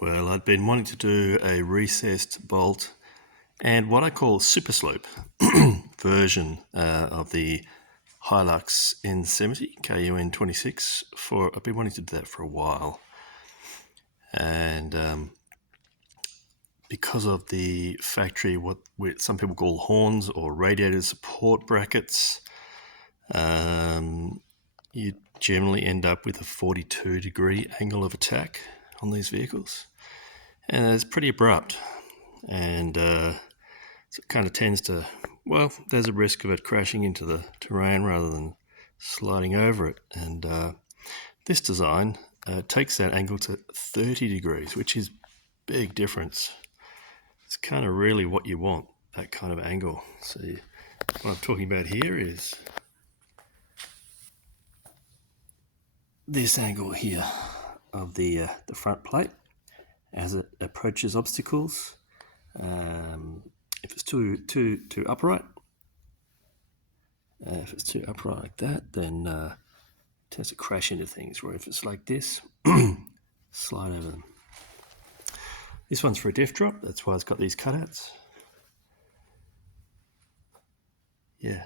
Well, I'd been wanting to do a recessed bolt and what I call super slope version of the Hilux N70 KUN26 I've been wanting to do that for a while. And because of the factory, what some people call horns or radiator support brackets, you generally end up with a 42-degree angle of attack on these vehicles. And it's pretty abrupt. And so it kind of tends to, well, there's a risk of it crashing into the terrain rather than sliding over it. And this design takes that angle to 30 degrees, which is big difference. It's kind of really what you want, that kind of angle. So what I'm talking about here is this angle here of the front plate as it approaches obstacles. If it's too upright, like that, then it tends to crash into things. Where if it's like this, slide over them. This one's for a diff drop. That's why it's got these cutouts. Yeah,